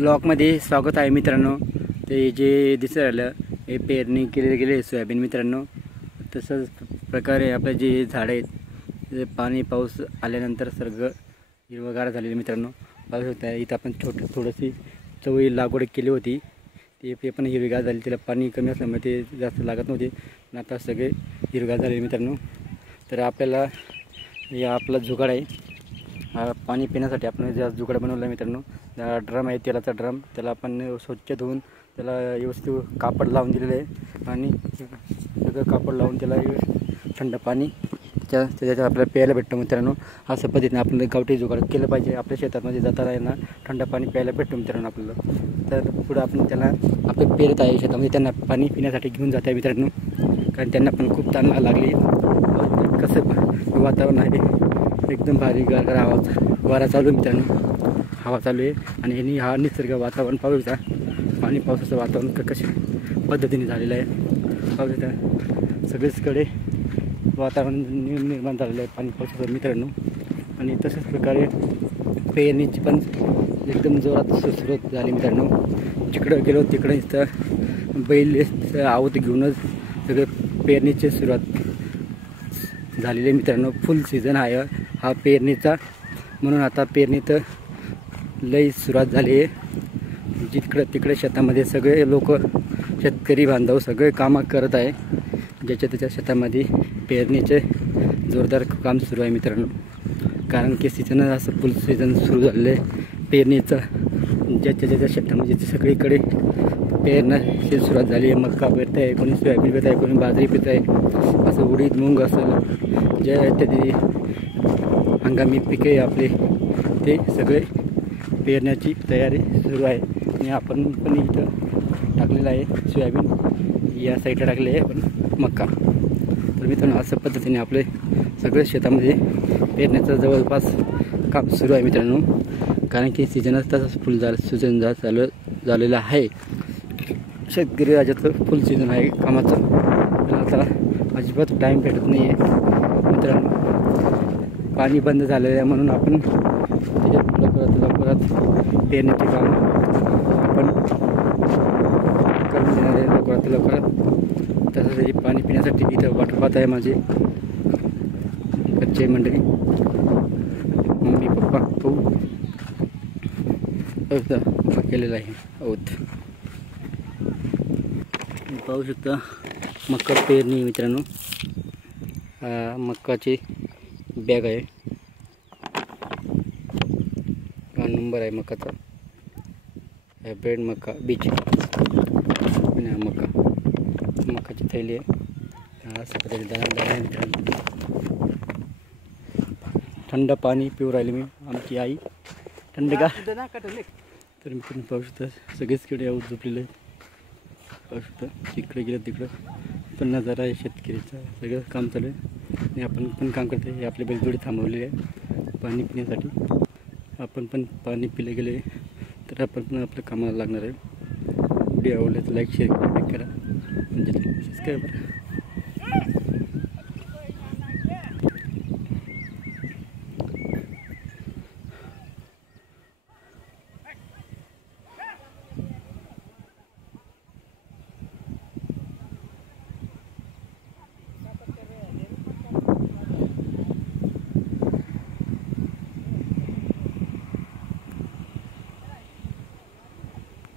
ब्लॉगमध्ये स्वागत आहे मित्रांनो। ते जे दिसत राहिलं हे पेरणी केले गेले सोयाबीन मित्रांनो। तसंच प्रकारे आपले जे झाडे आहेत ते पाणी पाऊस आल्यानंतर सर्व हिरवगार झालेले मित्रांनो। पाहू शकता इथं आपण थोडीशी चवळी लागवड केली होती, ते पण हिरवीगार झाली। तिला पाणी कमी असल्यामुळे ते जास्त लागत नव्हते, पण आता सगळे हिरवगार झालेले मित्रांनो। तर आपल्याला या आपला जुगाड आहे, पाणी पिण्यासाठी आपण जे जुगाड बनवला मित्रांनो। ड्रम आहे, तेलाचा ड्रम, त्याला आपण स्वच्छ धुवून त्याला व्यवस्थित कापड लावून दिलेलं आहे आणि सगळं कापड लावून त्याला थंड पाणी त्याच्यात आपल्याला प्यायला भेटतं मित्रांनो। अशा पद्धतीने आपण गावठी जुगाड केलं पाहिजे। आपल्या शेतामध्ये जाताना ना थंड पाणी प्यायला भेटतं मित्रांनो आपल्याला। तर पुढं आपण त्याला आपले पेरत आहे शेतामध्ये, त्यांना पाणी पिण्यासाठी घेऊन जात आहे मित्रांनो, कारण त्यांना पण खूप तहान लागली। कसं वातावरण आहे, एकदम भारी गार आवाज वारा चालू आहे मित्रांनो, हवा चालू आहे। आणि हा निसर्ग वातावरण पाहू शकता, पाणी पावसाचं वातावरण कशा पद्धतीने झालेलं आहे पाहू शकता। सगळीचकडे वातावरण निर्माण झालेलं आहे पाणी पावसाचं मित्रांनो। आणि तशाच प्रकारे पेरणीची पण एकदम जोरात सुरुवात झाली मित्रांनो। जिकडं गेलो तिकडं इथं बैल आवत घेऊनच सगळे पेरणीची सुरुवात झालेली मित्रांनो। फुल सीझन आहे हा पेरणीचा, म्हणून आता पेरणीत लई सुरुवात झाली आहे। जिकडं तिकडे शेतामध्ये सगळे लोक शेतकरी बांधव सगळे कामं करत आहे, ज्याच्या त्याच्या शेतामध्ये पेरणीचे जोरदार काम सुरू आहे मित्रांनो। कारण की सीझन असं फुल सीझन सुरू झालेलं आहे पेरणीचं, ज्याच्या त्याच्या शेतामध्ये सगळीकडे पेरण्याची सुरुवात झाली आहे। मक्का पेरत आहे, कोणी सोयाबीन पेरत आहे, कोणी बाजरी पेरत आहे, असं उडीद मूग असं जे इत्यादी हंगामी पिके आपले ते सगळे पेरण्याची तयारी सुरू आहे। आणि आपण पण इथं टाकलेलं आहे सोयाबीन, या साईडला टाकले आहे पण मक्का। तर मित्रांनो अशा पद्धतीने आपले सगळ्या शेतामध्ये पेरण्याचं जवळपास काम सुरू आहे मित्रांनो। कारण की सीझनच तसंच फुल सीझन झालेलं आहे। शेतकरी राज्याचं फुल सीझन आहे कामाचं, पण आता अजिबात टाईम भेटत नाही आहे मित्रांनो। पाणी बंद झालेलं आहे, म्हणून आपण त्याच्यात लवकरात पेरण्याचे काम आपण करून देणार आहे लवकरात। तसंच त्याची पाणी पिण्यासाठी इथं वॉटर बाथ आहे माझे कच्चे मंडळी, मम्मी पप्पा भाऊ केलेलं आहे आहोत। पाहू शकता मक्का पेरणी मित्रांनो। मक्काची बॅग आहे, हा नंबर आहे मक्काचा, हायब्रिड मक्का बीच आणि हा मक्काची थैली आहे। असं पद्धतीने दाणा आहे मित्रांनो। थंड पाणी पिऊ राहिले मी, आमची आई थंडगार। तर मी पाहू शकता सगळेचकडे आऊत झोपलेलं आहे, पाहू शकता तिकडे गेलं तिकडं पण नजारा आहे शेतकरीचा, सगळं काम चालू आहे। आणि आपण पण काम करतो आहे, आपली बैलजोडी थांबवलेली आहे पाणी पिण्यासाठी। आपण पण पाणी पिले गेले तर आपण पण आपल्या कामाला लागणार आहे। व्हिडिओ आवडला तर लाईक शेअर करा, म्हणजे सबस्क्राईब करा।